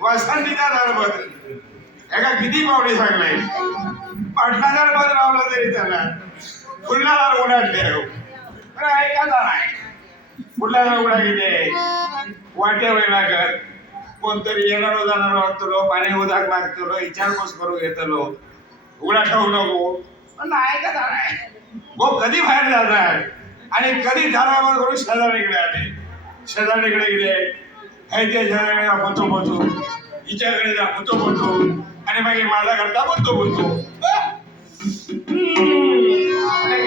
वसंतीचा दरबार एका किती पावडे सांगलाय पाटला दरबार लावलं तरी त्याला फुलला दार उघडा ठेव ऐका नाही कुठला दार उघडा किती वाट्या वेगळा कर कोणतरी येणार जाणार वागतलो पाणी उदाक मागतलो विचारपूस करू घेतलो उघडा ठेवू नको. नाही का नाही गो कधी बाहेर जाणार आणि कधी धारावर करून शेजारीकडे आले? शेजारीकडे गेले. ह्याच्या शेजारीकडे दाखवतो बोलतो हिच्याकडे दाखवतो बोलतो आणि मग माझा करता बोलतो बोलतो. पुढे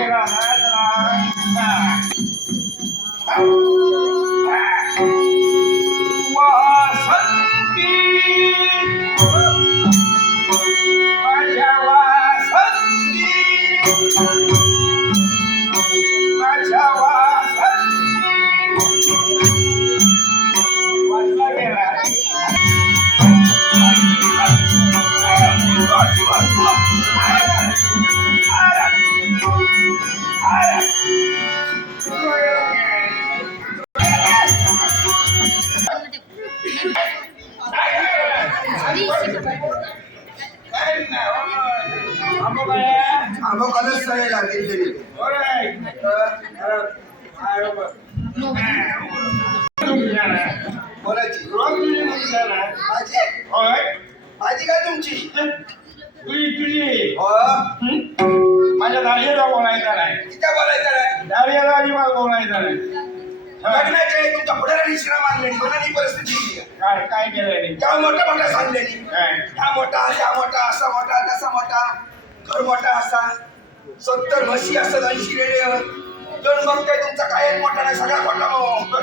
कॉलेज सगळे लागेल तरी कोणाची माझी माझी काय तुमची? हो. माझ्या दाढीला बोलायचं नाही. किती बोलायचं नाही. दाढीला अजिबात बोलायचं नाही. लग्नाच्या वेळी तुमच्यापुढे श्रा मारलेली कोणाची परिस्थिती? काय काय केलं नाही त्या मोठा मोठा सांगलेली काय? हा मोठा त्या मोठा असा मोठा तसा मोठा. घर मोठा असा. सत्तर म्हशी असत ऐंशी रेडिओ दोन मग काय तुमचा काय मोठा नाही सगळा मोठा भाऊ.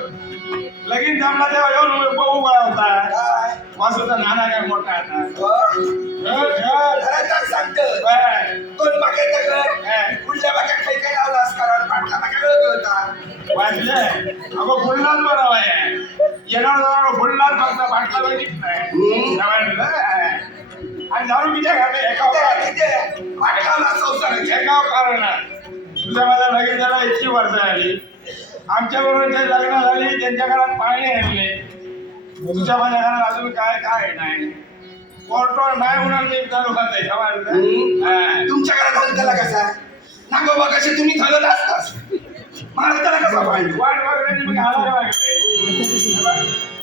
लगीन जमला तेव्हा येऊन बघू बळा होता. काय? वासूचा नाना काय मोठा आता. हो? सांगतं. काय? दोन बाक्याचं घर काय? पुढल्या बाक्यात काही काही लावलं असकार पाटला बाक्या होता. वाचले अगं फुललाच बरं आहे. येणार फुललाच फक्त पाटला बघित नाही समजलं? आणि दारू किती घातले एका कारण तुझ्या माझ्या लगीन झाला इतकी वर्ष झाली. आमच्या बरोबर जे लग्न झाली त्यांच्या घरात पाणी आणले. तुझ्या माझ्या घरात अजून काय काय नाही. कोर्टवर नाही होणार मी चालू खाते. तुमच्या घरात झालं त्याला कसा? नागोबा कसे तुम्ही झालं असतास मला त्याला कसा पाहिजे? वाट बघण्याची मग हालायला लागले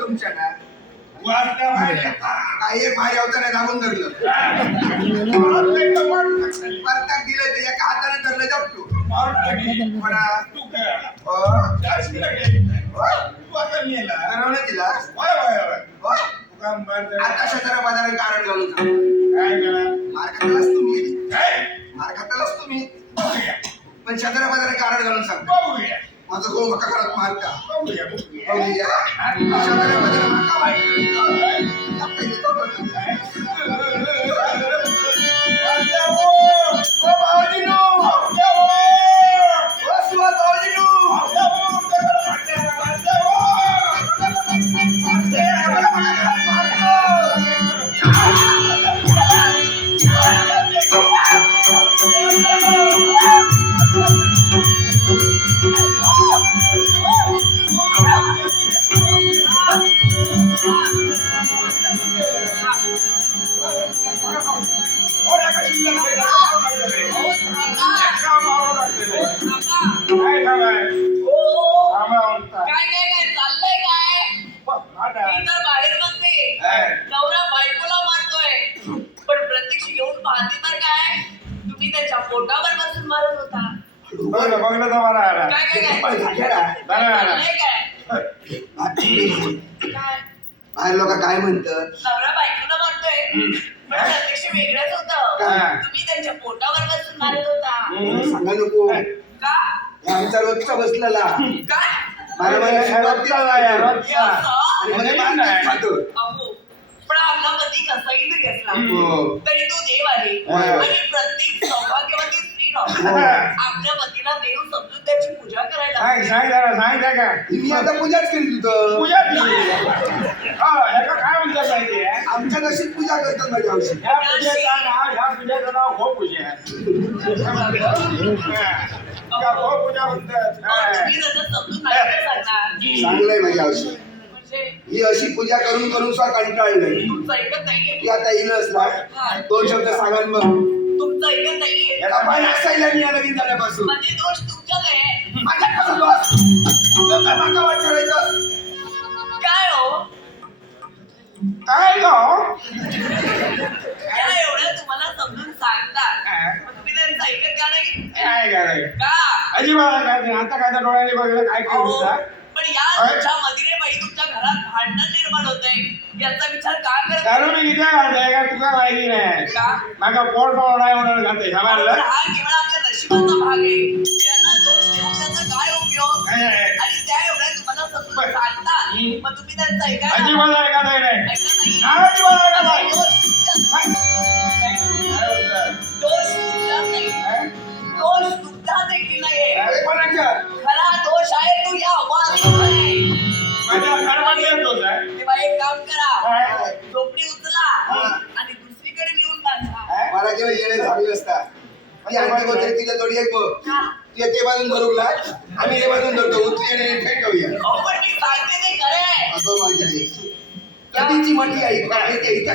तुमच्या ना? माहिती काय एक भारी अवतार दाबून धरलं. परताक दिलं ते एका हाताने धरलं जपतो तू. हो. लागेल तू आता तिला? हो. आता शेजारा बाजारात कारण घालून सांग. काय केला मार खातालाच तुम्ही? मार खातालाच तुम्ही? पण शेजारा बाजारात कारण घालून सांग. बघूया. माझं कोण मका घरात मारता. बघूया बघूया बघूया मका वाईट बघलं बघलं मला आला. काय पण बाहेर लोक काय म्हणतात? नवरा बायकोला मारतोय. पण प्रत्यक्ष वेगळंच होतं. काय? तुम्ही त्यांच्या पोटावर बसून मारत होता. मला सांगा नको. का? हे आमचा रोजचा बसलेला. काय? मला मला रोजचा आहे, रोजचा. आणि मला मारतेच खातो. अहो, पण आपला पती कसाही तरी असला हो. तरी तो देव आहे. होय. आणि प्रत्येक सौभाग्यवती हो. आपल्या पतीला देव समजून त्याची पूजा करायला सांग सांग जरा सांग त्या का मी आता पूजाच केली तिथं पूजा केली. हा ह्याला काय म्हणतात माहिती आहे? आमच्या पूजा करतात माझ्या औषध ह्या पूजेचं नाव ह्या पूजेचं नाव गो पूजा आहे. हा. गो पूजा म्हणतात. अहो, हा. तुम्ही जसं समजून नाही का सांगणार. चांगलंय माझ्या औषध म्हणजे ही अशी पूजा करून करून स्वा कंटाळलंय तुमचं ऐकत नाहीये ती आता येईल असला दोन शब्द सांगा मग. तुमचं ऐकत नाहीये कपाळ असायला मी या नवीन झाल्यापासून म्हणजे दोष तुमच्यात आहे. माझ्या कसं दोष. तुझं काय वाट करायचं काय हो? काय गो त्या एवढं तुम्हाला समजून सांगतात मग तुम्ही त्यांचं ऐकत का नाही. काय करायचं का? अजिबात काय नाही. आता काय त्या डोळ्याने बघलं काय अहो, केलं पण या तुमच्या मदिरे बाई तुमच्या घरात भांडण निर्माण होतंय. याचा विचार का करत दारू मी किती घालतोय का तुका माहिती नाही. का? माका पोट नाही पण समजलं हा केवळ आपल्या नशिबाचा भाग आहे. त्यांना दोष देऊन त्याचा काय उपयोग? आहे? आणि त्या एवढ्या तुम्हाला समजून सांगतात. मग तुम्ही त्यांचं ऐका. अजिबात ऐका नाही. अजिबात ऐका नाही. ती आणखी कोणतरी तिच्या जोडी एक बघ. का? ती बाजून धरू लाग आम्ही हे बाजून धरतो. उतरी आणि ठेवूया अगं माझ्या आई. कधीची म्हटली आई?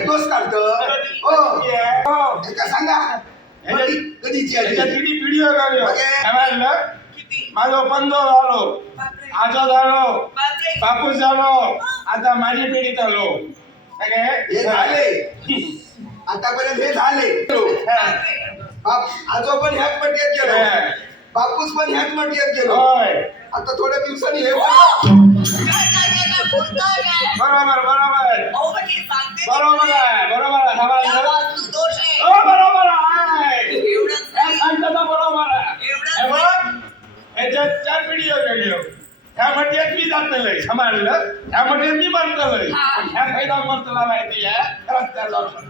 दोष काढतो. हो. हो. एका सांगा. म्हटली कधीची आई? व्हिडिओ काढलो माझं पंधो झालो. बापरे. आजो झालो. बापूस झालो. आता माझी पिढी चाललो काय हे झाले. आतापर्यंत हे झाले. बाप आजो पण ह्याच मट्यात गेलो. हा. बापूस पण ह्याच मट्यात गेलो. होय. आता थोड्या दिवसांनी हे अहो, होईल. काय काय काय काय बोलताय काय बरोबर बरोबर बरोबर आहे. बरोबर आहे हो बरोबर आहे बरोबर आहे. हे चार व्हिडिओ व्हिडिओ ह्या मटेरियल मी जातलंय समजलं ह्या मटेरियल मी बनतलंय. पण ह्या फायदा मला माहिती आहे रस्त्यावर जाऊन.